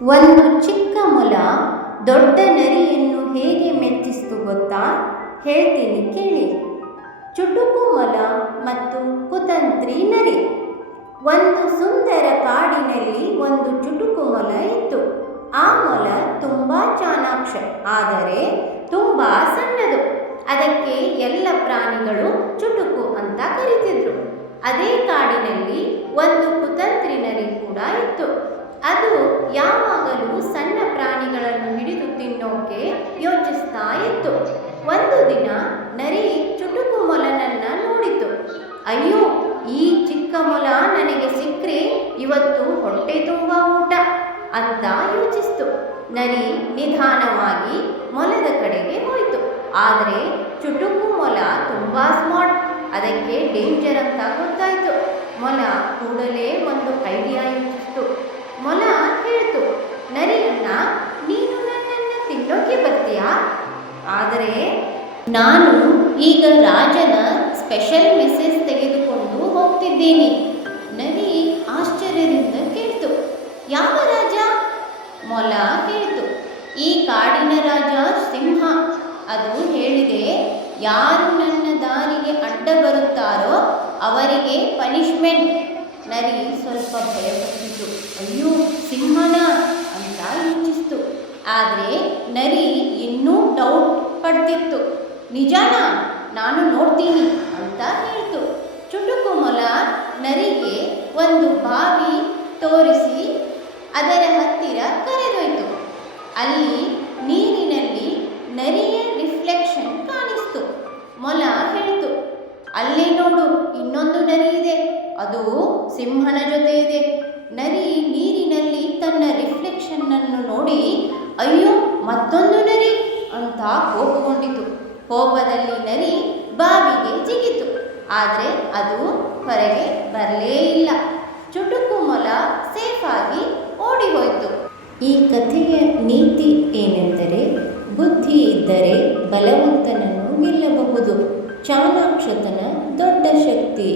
ಒಂದು ಚಿಕ್ಕ ಮೊಲ ದೊಡ್ಡ ನರಿಯನ್ನು ಹೇಗೆ ಮೆಚ್ಚಿಸ್ತು ಗೊತ್ತಾ? ಹೇಳ್ತೀನಿ ಕೇಳಿ. ಚುಟುಕು ಮೊಲ ಮತ್ತು ಕುತಂತ್ರಿ ನರಿ. ಒಂದು ಸುಂದರ ಕಾಡಿನಲ್ಲಿ ಒಂದು ಚುಟುಕು ಮೊಲ ಇತ್ತು. ಆ ಮೊಲ ತುಂಬ ಚಾಣಾಕ್ಷ, ಆದರೆ ತುಂಬ ಸಣ್ಣದು. ಅದಕ್ಕೆ ಎಲ್ಲ ಪ್ರಾಣಿಗಳು ಚುಟುಕು ಅಂತ ಕರೀತಿದ್ರು. ಅದೇ ಕಾಡಿನಲ್ಲಿ ಒಂದು ಕುತಂತ್ರಿ ನರಿ ಕೂಡ ಇತ್ತು. ಅದು ಯಾವಾಗಲೂ ಸಣ್ಣ ಪ್ರಾಣಿಗಳನ್ನು ಹಿಡಿದು ತಿನ್ನೋಕೆ ಯೋಚಿಸ್ತಾ ಇತ್ತು. ಒಂದು ದಿನ ನರಿ ಚುಟುಕು ಮೊಲನನ್ನ ನೋಡಿತು. ಅಯ್ಯೋ, ಈ ಚಿಕ್ಕ ಮೊಲ ನನಗೆ ಸಿಕ್ಕರೆ ಇವತ್ತು ಹೊಟ್ಟೆ ತುಂಬ ಊಟ ಅಂತ ಯೋಚಿಸ್ತು. ನರಿ ನಿಧಾನವಾಗಿ ಮೊಲದ ಕಡೆಗೆ ಹೋಯಿತು. ಆದರೆ ಚುಟುಕು ಮೊಲ ತುಂಬ ಸ್ಮಾರ್ಟ್. ಅದಕ್ಕೆ ಡೇಂಜರ್ ಅಂತ ಗೊತ್ತಾಯಿತು. ಮೊಲ ಕೂಡಲೇ ಒಂದು ಐಡಿಯಾ ಯೋಚಿಸ್ತು. ಮೊಲ ಹೇಳ್ತು, ನರಿಯನ್ನ, ನೀನು ನನ್ನನ್ನು ತಿನ್ನೋಕೆ ಬರ್ತೀಯಾ? ಆದರೆ ನಾನು ಈಗ ರಾಜನ ಸ್ಪೆಷಲ್ ಮೆಸೇಜ್ ತೆಗೆದುಕೊಂಡು ಹೋಗ್ತಿದ್ದೀನಿ. ನರಿ ಆಶ್ಚರ್ಯದಿಂದ ಕೇಳ್ತು, ಯಾವ ರಾಜ? ಮೊಲ ಹೇಳ್ತು, ಈ ಕಾಡಿನ ರಾಜ ಸಿಂಹ. ಅದು ಹೇಳಿದೆ, ಯಾರು ನನ್ನ ದಾರಿಗೆ ಅಡ್ಡ ಬರುತ್ತಾರೋ ಅವರಿಗೆ ಪನಿಷ್ಮೆಂಟ್. ನರಿ ಸ್ವಲ್ಪ ಭಯಪಟ್ಟಿತು. ಅಯ್ಯೋ, ಸಿಂಹನ ಅಂತ ಯೋಚಿಸ್ತು. ಆದರೆ ನರಿ ಇನ್ನೂ ಡೌಟ್ ಪಡ್ತಿತ್ತು. ನಿಜಾನಾ? ನಾನು ನೋಡ್ತೀನಿ ಅಂತ ಹೇಳ್ತು. ಚುಟುಕು ಮೊಲ ನರಿಗೆ ಒಂದು ಬಾವಿ ತೋರಿಸಿ ಅದರ ಹತ್ತಿರ ಕರೆದೊಯ್ತು. ಅಲ್ಲಿ ನೀರಿನಲ್ಲಿ ನರಿಯ ರಿಫ್ಲೆಕ್ಷನ್ ಕಾಣಿಸ್ತು. ಮೊಲ ಹೇಳ್ತು, ಅಲ್ಲೇ ನೋಡು, ಇನ್ನೊಂದು ನರಿ ಇದೆ. ಅದು ಸಿಂಹನ ಜೊತೆ ಇದೆ. ನರಿ ನೀರಿನಲ್ಲಿ ತನ್ನ ರಿಫ್ಲೆಕ್ಷನ್ನನ್ನು ನೋಡಿ, ಅಯ್ಯೋ, ಮತ್ತೊಂದು ನರಿ ಅಂತ ಕೋಪಗೊಂಡಿತು. ಕೋಪದಲ್ಲಿ ನರಿ ಬಾವಿಗೆ ಜಿಗಿತು. ಆದರೆ ಅದು ಹೊರಗೆ ಬರಲೇ ಇಲ್ಲ. ಚುಟುಕು ಮೊಲ ಸೇಫಾಗಿ ಓಡಿ ಹೋಯಿತು. ಈ ಕಥೆಯ ನೀತಿ ಏನೆಂದರೆ, ಬುದ್ಧಿ ಇದ್ದರೆ ಬಲವಂತನನ್ನು ಗೆಲ್ಲಬಹುದು. ಚಾಣಾಕ್ಷತನ ದೊಡ್ಡ ಶಕ್ತಿ.